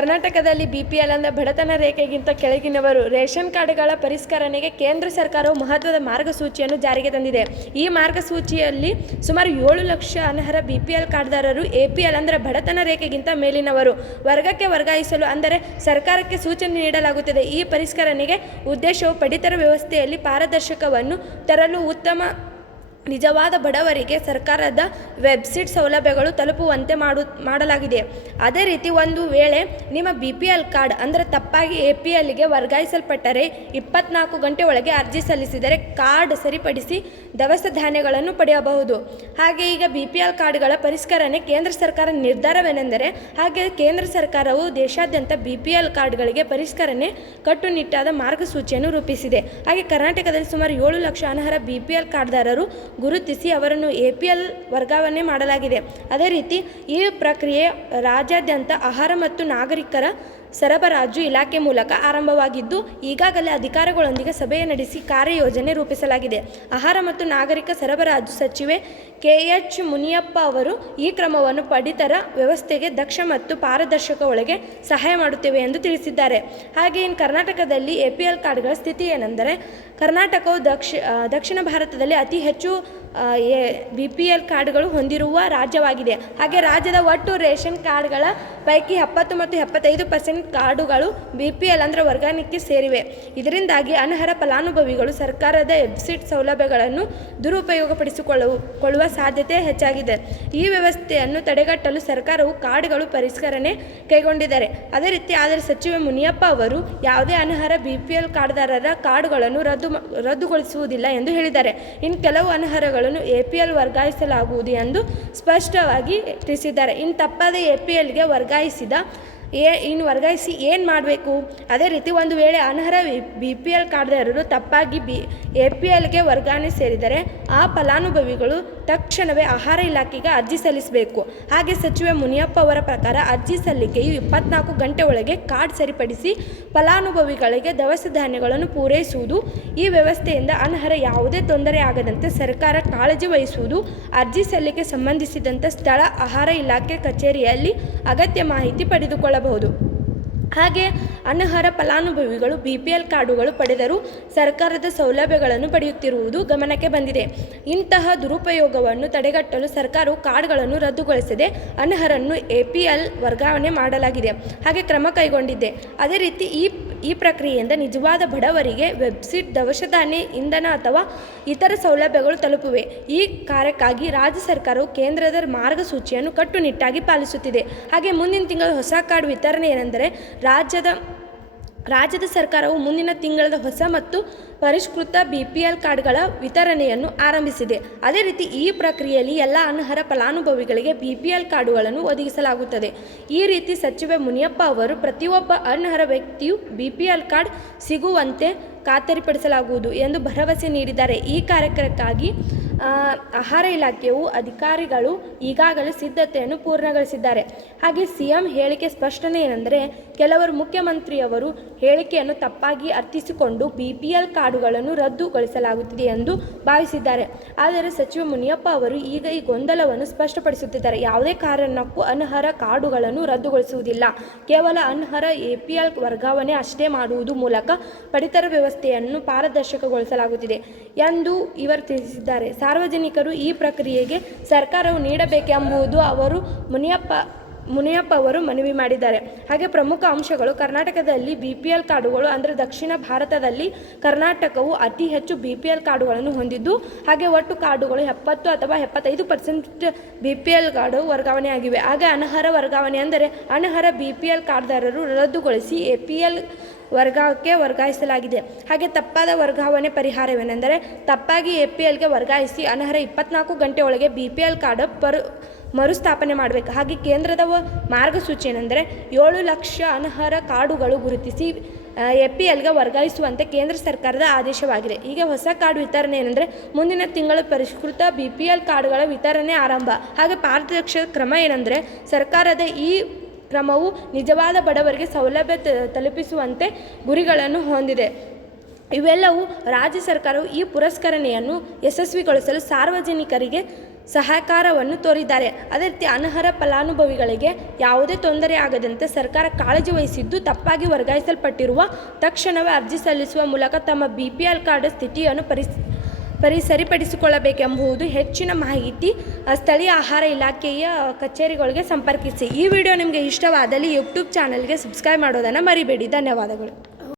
ಕರ್ನಾಟಕದಲ್ಲಿ BPL ಅಂದರೆ ಬಡತನ ರೇಖೆಗಿಂತ ಕೆಳಗಿನವರು ರೇಷನ್ ಕಾರ್ಡ್ಗಳ ಪರಿಷ್ಕರಣೆಗೆ ಕೇಂದ್ರ ಸರ್ಕಾರವು ಮಹತ್ವದ ಮಾರ್ಗಸೂಚಿಯನ್ನು ಜಾರಿಗೆ ತಂದಿದೆ. ಈ ಮಾರ್ಗಸೂಚಿಯಲ್ಲಿ ಸುಮಾರು 7 ಲಕ್ಷ ಅನರ್ಹ BPL ಕಾರ್ಡ್ದಾರರು APL ಅಂದರೆ ಬಡತನ ರೇಖೆಗಿಂತ ಮೇಲಿನವರು ವರ್ಗಕ್ಕೆ ವರ್ಗಾಯಿಸಲು ಅಂದರೆ ಸರ್ಕಾರಕ್ಕೆ ಸೂಚನೆ ನೀಡಲಾಗುತ್ತದೆ. ಈ ಪರಿಷ್ಕರಣೆಗೆ ಉದ್ದೇಶವು ಪಡಿತರ ವ್ಯವಸ್ಥೆಯಲ್ಲಿ ಪಾರದರ್ಶಕವನ್ನು ತರಲು, ನಿಜವಾದ ಬಡವರಿಗೆ ಸರ್ಕಾರದ ವೆಬ್ಸೈಟ್ ಸೌಲಭ್ಯಗಳು ತಲುಪುವಂತೆ ಮಾಡಲಾಗಿದೆ. ಅದೇ ರೀತಿ ಒಂದು ವೇಳೆ ನಿಮ್ಮ BPL ಕಾರ್ಡ್ ಅಂದರೆ ತಪ್ಪಾಗಿ APLಗೆ ವರ್ಗಾಯಿಸಲ್ಪಟ್ಟರೆ 24 ಗಂಟೆ ಒಳಗೆ ಅರ್ಜಿ ಸಲ್ಲಿಸಿದರೆ ಕಾರ್ಡ್ ಸರಿಪಡಿಸಿ ದವಸ ಧಾನ್ಯಗಳನ್ನು ಪಡೆಯಬಹುದು. ಹಾಗೆ ಈಗ BPL ಕಾರ್ಡ್ಗಳ ಪರಿಷ್ಕರಣೆ ಕೇಂದ್ರ ಸರ್ಕಾರ ನಿರ್ಧಾರವೇನೆಂದರೆ, ಹಾಗೆ ಕೇಂದ್ರ ಸರ್ಕಾರವು ದೇಶಾದ್ಯಂತ BPL ಕಾರ್ಡ್ಗಳಿಗೆ ಪರಿಷ್ಕರಣೆ ಕಟ್ಟುನಿಟ್ಟಾದ ಮಾರ್ಗಸೂಚಿಯನ್ನು ರೂಪಿಸಿದೆ. ಹಾಗೆ ಕರ್ನಾಟಕದಲ್ಲಿ ಸುಮಾರು 7 ಲಕ್ಷ ಅನರ್ಹ BPL ಕಾರ್ಡ್ದಾರರು ಗುರುತಿಸಿ ಅವರನ್ನು APL ವರ್ಗಾವಣೆ ಮಾಡಲಾಗಿದೆ. ಅದೇ ರೀತಿ ಈ ಪ್ರಕ್ರಿಯೆ ರಾಜ್ಯಾದ್ಯಂತ ಆಹಾರ ಮತ್ತು ನಾಗರಿಕರ ಸರಬರಾಜು ಇಲಾಖೆ ಮೂಲಕ ಆರಂಭವಾಗಿದ್ದು, ಈಗಾಗಲೇ ಅಧಿಕಾರಿಗಳೊಂದಿಗೆ ಸಭೆ ನಡೆಸಿ ಕಾರ್ಯಯೋಜನೆ ರೂಪಿಸಲಾಗಿದೆ. ಆಹಾರ ಮತ್ತು ನಾಗರಿಕ ಸರಬರಾಜು ಸಚಿವೆ KH ಮುನಿಯಪ್ಪ ಅವರು ಈ ಕ್ರಮವನ್ನು ಪಡಿತರ ವ್ಯವಸ್ಥೆಗೆ ದಕ್ಷ ಮತ್ತು ಪಾರದರ್ಶಕ ಒಳಗೆ ಸಹಾಯ ಮಾಡುತ್ತೇವೆ ಎಂದು ತಿಳಿಸಿದ್ದಾರೆ. ಹಾಗೆ ಇನ್ನು ಕರ್ನಾಟಕದಲ್ಲಿ APL ಕಾರ್ಡ್ಗಳ ಸ್ಥಿತಿ ಏನೆಂದರೆ, ಕರ್ನಾಟಕವು ದಕ್ಷಿಣ ಭಾರತದಲ್ಲಿ ಅತಿ ಹೆಚ್ಚು BPL ಕಾರ್ಡ್ಗಳು ಹೊಂದಿರುವ ರಾಜ್ಯವಾಗಿದೆ. ಹಾಗೆ ರಾಜ್ಯದ ಒಟ್ಟು ರೇಷನ್ ಕಾರ್ಡ್ಗಳ ಪೈಕಿ 70 ಮತ್ತು 75% ಕಾರ್ಡುಗಳು BPL ಅಂದರೆ ವರ್ಗಾವಣೆಗೆ ಸೇರಿವೆ. ಇದರಿಂದಾಗಿ ಅನರ್ಹ ಫಲಾನುಭವಿಗಳು ಸರ್ಕಾರದ ವೆಬ್ಸೈಟ್ ಸೌಲಭ್ಯಗಳನ್ನು ದುರುಪಯೋಗಪಡಿಸಿಕೊಳ್ಳುವ ಸಾಧ್ಯತೆ ಹೆಚ್ಚಾಗಿದೆ. ಈ ವ್ಯವಸ್ಥೆಯನ್ನು ತಡೆಗಟ್ಟಲು ಸರ್ಕಾರವು ಕಾರ್ಡ್ಗಳು ಪರಿಷ್ಕರಣೆ ಕೈಗೊಂಡಿದ್ದಾರೆ. ಅದೇ ರೀತಿ ಆದರೆ ಸಚಿವೆ ಮುನಿಯಪ್ಪ ಅವರು ಯಾವುದೇ ಅನರ್ಹ BPL ಕಾರ್ಡ್ದಾರರ ಕಾರ್ಡುಗಳನ್ನು ರದ್ದುಗೊಳಿಸುವುದಿಲ್ಲ ಎಂದು ಹೇಳಿದ್ದಾರೆ. ಇನ್ನು ಕೆಲವು ಅನರ್ಹಗಳನ್ನು APL ವರ್ಗಾಯಿಸಲಾಗುವುದು ಎಂದು ಸ್ಪಷ್ಟವಾಗಿ ತಿಳಿಸಿದ್ದಾರೆ. ಇನ್ನು ತಪ್ಪಾದ APLಗೆ ವರ್ಗಾಯಿಸಿ ಏನು ಮಾಡಬೇಕು? ಅದೇ ರೀತಿ ಒಂದು ವೇಳೆ ಅನರ್ಹ BPL ಕಾರ್ಡ್ದಾರರು ತಪ್ಪಾಗಿ APLಗೆ ವರ್ಗಾವಣೆ ಸೇರಿದರೆ ಆ ಫಲಾನುಭವಿಗಳು ತಕ್ಷಣವೇ ಆಹಾರ ಇಲಾಖೆಗೆ ಅರ್ಜಿ ಸಲ್ಲಿಸಬೇಕು. ಹಾಗೆ ಸಚಿವೆ ಮುನಿಯಪ್ಪ ಅವರ ಪ್ರಕಾರ ಅರ್ಜಿ ಸಲ್ಲಿಕೆಯು 24 ಗಂಟೆ ಒಳಗೆ ಕಾರ್ಡ್ ಸರಿಪಡಿಸಿ ಫಲಾನುಭವಿಗಳಿಗೆ ದವಸ ಧಾನ್ಯಗಳನ್ನು ಪೂರೈಸುವುದು. ಈ ವ್ಯವಸ್ಥೆಯಿಂದ ಅನರ್ಹ ಯಾವುದೇ ತೊಂದರೆ ಆಗದಂತೆ ಸರ್ಕಾರ ಕಾಳಜಿ ವಹಿಸುವುದು. ಅರ್ಜಿ ಸಲ್ಲಿಕೆ ಸಂಬಂಧಿಸಿದಂತೆ ಸ್ಥಳ ಆಹಾರ ಇಲಾಖೆ ಕಚೇರಿಯಲ್ಲಿ ಅಗತ್ಯ ಮಾಹಿತಿ ಪಡೆದುಕೊಳ್ಳಬಹುದು. ಹಾಗೆ ಅನರ್ಹ ಫಲಾನುಭವಿಗಳು BPL ಕಾರ್ಡುಗಳು ಪಡೆದರೂ ಸರ್ಕಾರದ ಸೌಲಭ್ಯಗಳನ್ನು ಪಡೆಯುತ್ತಿರುವುದು ಗಮನಕ್ಕೆ ಬಂದಿದೆ. ಇಂತಹ ದುರುಪಯೋಗವನ್ನು ತಡೆಗಟ್ಟಲು ಸರ್ಕಾರವು ಕಾರ್ಡ್ಗಳನ್ನು ರದ್ದುಗೊಳಿಸದೆ ಅನರ್ಹರನ್ನು APL ವರ್ಗಾವಣೆ ಮಾಡಲಾಗಿದೆ. ಹಾಗೆ ಕ್ರಮ ಕೈಗೊಂಡಿದೆ. ಅದೇ ರೀತಿ ಈ ಪ್ರಕ್ರಿಯೆಯಿಂದ ನಿಜವಾದ ಬಡವರಿಗೆ ವೆಬ್ಸೈಟ್, ದವಸ ಧಾನ್ಯ, ಇಂಧನ ಅಥವಾ ಇತರ ಸೌಲಭ್ಯಗಳು ತಲುಪಿವೆ. ಈ ಕಾರ್ಯಕ್ಕಾಗಿ ರಾಜ್ಯ ಸರ್ಕಾರವು ಕೇಂದ್ರದ ಮಾರ್ಗಸೂಚಿಯನ್ನು ಕಟ್ಟುನಿಟ್ಟಾಗಿ ಪಾಲಿಸುತ್ತಿದೆ. ಹಾಗೆ ಮುಂದಿನ ತಿಂಗಳು ಹೊಸ ಕಾರ್ಡ್ ವಿತರಣೆ ಏನೆಂದರೆ, ರಾಜ್ಯದ ಸರ್ಕಾರವು ಮುಂದಿನ ತಿಂಗಳ ಹೊಸ ಮತ್ತು ಪರಿಷ್ಕೃತ BPL ಕಾರ್ಡ್ಗಳ ವಿತರಣೆಯನ್ನು ಆರಂಭಿಸಿದೆ. ಅದೇ ರೀತಿ ಈ ಪ್ರಕ್ರಿಯೆಯಲ್ಲಿ ಎಲ್ಲ ಅನರ್ಹ ಫಲಾನುಭವಿಗಳಿಗೆ BPL ಕಾರ್ಡುಗಳನ್ನು ಒದಗಿಸಲಾಗುತ್ತದೆ. ಈ ರೀತಿ ಸಚಿವೆ ಮುನಿಯಪ್ಪ ಅವರು ಪ್ರತಿಯೊಬ್ಬ ಅನರ್ಹ ವ್ಯಕ್ತಿಯು BPL ಕಾರ್ಡ್ ಸಿಗುವಂತೆ ಖಾತರಿಪಡಿಸಲಾಗುವುದು ಎಂದು ಭರವಸೆ ನೀಡಿದ್ದಾರೆ. ಈ ಕಾರ್ಯಕ್ರಮಕ್ಕಾಗಿ ಆಹಾರ ಇಲಾಖೆಯು ಅಧಿಕಾರಿಗಳು ಈಗಾಗಲೇ ಸಿದ್ಧತೆಯನ್ನು ಪೂರ್ಣಗೊಳಿಸಿದ್ದಾರೆ. ಹಾಗೆ CM ಹೇಳಿಕೆ ಸ್ಪಷ್ಟನೆ ಏನೆಂದರೆ, ಕೆಲವರು ಮುಖ್ಯಮಂತ್ರಿಯವರು ಹೇಳಿಕೆಯನ್ನು ತಪ್ಪಾಗಿ ಅರ್ಥೈಸಿಕೊಂಡು BPL ಕಾರ್ಡುಗಳನ್ನು ರದ್ದುಗೊಳಿಸಲಾಗುತ್ತಿದೆ ಎಂದು ಭಾವಿಸಿದ್ದಾರೆ. ಆದರೆ ಸಚಿವ ಮುನಿಯಪ್ಪ ಅವರು ಈಗ ಈ ಗೊಂದಲವನ್ನು ಸ್ಪಷ್ಟಪಡಿಸುತ್ತಿದ್ದಾರೆ. ಯಾವುದೇ ಕಾರಣಕ್ಕೂ ಅನರ್ಹ ಕಾರ್ಡುಗಳನ್ನು ರದ್ದುಗೊಳಿಸುವುದಿಲ್ಲ. ಕೇವಲ ಅನರ್ಹ APL ವರ್ಗಾವಣೆ ಅಷ್ಟೇ ಮಾಡುವುದು ಮೂಲಕ ಪಡಿತರ ವ್ಯವಸ್ಥೆಯನ್ನು ಪಾರದರ್ಶಕಗೊಳಿಸಲಾಗುತ್ತಿದೆ ಎಂದು ಇವರು ತಿಳಿಸಿದ್ದಾರೆ. ಸಾರ್ವಜನಿಕರು ಈ ಪ್ರಕ್ರಿಯೆಗೆ ಸರ್ಕಾರವು ನೀಡಬೇಕೆಂಬುದು ಅವರು ಮುನಿಯಪ್ಪ ಅವರು ಮನವಿ ಮಾಡಿದ್ದಾರೆ. ಹಾಗೆ ಪ್ರಮುಖ ಅಂಶಗಳು: ಕರ್ನಾಟಕದಲ್ಲಿ BPL ಕಾರ್ಡುಗಳು ಅಂದರೆ ದಕ್ಷಿಣ ಭಾರತದಲ್ಲಿ ಕರ್ನಾಟಕವು ಅತಿ ಹೆಚ್ಚು BPL ಕಾರ್ಡುಗಳನ್ನು ಹೊಂದಿದ್ದು, ಹಾಗೆ ಒಟ್ಟು ಕಾರ್ಡುಗಳು 70 ಅಥವಾ 75% BPL ಕಾರ್ಡು ವರ್ಗಾವಣೆಯಾಗಿವೆ. ಹಾಗೆ ಅನರ್ಹ ವರ್ಗಾವಣೆ ಅಂದರೆ ಅನರ್ಹ BPL ಕಾರ್ಡ್ದಾರರು ರದ್ದುಗೊಳಿಸಿ APL ವರ್ಗಕ್ಕೆ ವರ್ಗಾಯಿಸಲಾಗಿದೆ. ಹಾಗೆ ತಪ್ಪಾದ ವರ್ಗಾವಣೆ ಪರಿಹಾರವೇನೆಂದರೆ, ತಪ್ಪಾಗಿ APLಗೆ ವರ್ಗಾಯಿಸಿ ಅನರ್ಹ 24 ಗಂಟೆ ಒಳಗೆ BPL ಕಾರ್ಡ್ ಮರುಸ್ಥಾಪನೆ ಮಾಡಬೇಕು. ಹಾಗೆ ಕೇಂದ್ರದ ಮಾರ್ಗಸೂಚಿ ಏನೆಂದರೆ, 7 ಲಕ್ಷ ಅನರ್ಹ ಕಾರ್ಡುಗಳು ಗುರುತಿಸಿ APLಗೆ ವರ್ಗಾಯಿಸುವಂತೆ ಕೇಂದ್ರ ಸರ್ಕಾರದ ಆದೇಶವಾಗಿದೆ. ಈಗ ಹೊಸ ಕಾರ್ಡ್ ವಿತರಣೆ ಏನೆಂದರೆ, ಮುಂದಿನ ತಿಂಗಳು ಪರಿಷ್ಕೃತ BPL ಕಾರ್ಡ್ಗಳ ವಿತರಣೆ ಆರಂಭ. ಹಾಗೆ ಪಾರದರ್ಶಕ ಕ್ರಮ ಏನೆಂದರೆ, ಸರ್ಕಾರದ ಈ ಕ್ರಮವು ನಿಜವಾದ ಬಡವರಿಗೆ ಸೌಲಭ್ಯ ತಲುಪಿಸುವಂತೆ ಗುರಿಗಳನ್ನು ಹೊಂದಿದೆ. ಇವೆಲ್ಲವೂ ರಾಜ್ಯ ಸರ್ಕಾರವು ಈ ಪುರಸ್ಕರಣೆಯನ್ನು ಯಶಸ್ವಿಗೊಳಿಸಲು ಸಾರ್ವಜನಿಕರಿಗೆ ಸಹಕಾರವನ್ನು ತೋರಿದ್ದಾರೆ. ಅದೇ ರೀತಿ ಅನರ್ಹ ಫಲಾನುಭವಿಗಳಿಗೆ ಯಾವುದೇ ತೊಂದರೆ ಆಗದಂತೆ ಸರ್ಕಾರ ಕಾಳಜಿ ವಹಿಸಿದ್ದು, ತಪ್ಪಾಗಿ ವರ್ಗಾಯಿಸಲ್ಪಟ್ಟಿರುವ ತಕ್ಷಣವೇ ಅರ್ಜಿ ಸಲ್ಲಿಸುವ ಮೂಲಕ ತಮ್ಮ BPL ಕಾರ್ಡ್ ಸ್ಥಿತಿಯನ್ನು ಸರಿಪಡಿಸಿಕೊಳ್ಳಬೇಕೆಂಬುದು. ಹೆಚ್ಚಿನ ಮಾಹಿತಿ ಸ್ಥಳೀಯ ಆಹಾರ ಇಲಾಖೆಯ ಕಚೇರಿಗಳಿಗೆ ಸಂಪರ್ಕಿಸಿ. ಈ ವಿಡಿಯೋ ನಿಮಗೆ ಇಷ್ಟವಾದಲ್ಲಿ ಯೂಟ್ಯೂಬ್ ಚಾನಲ್ಗೆ ಸಬ್ಸ್ಕ್ರೈಬ್ ಮಾಡೋದನ್ನು ಮರಿಬೇಡಿ. ಧನ್ಯವಾದಗಳು.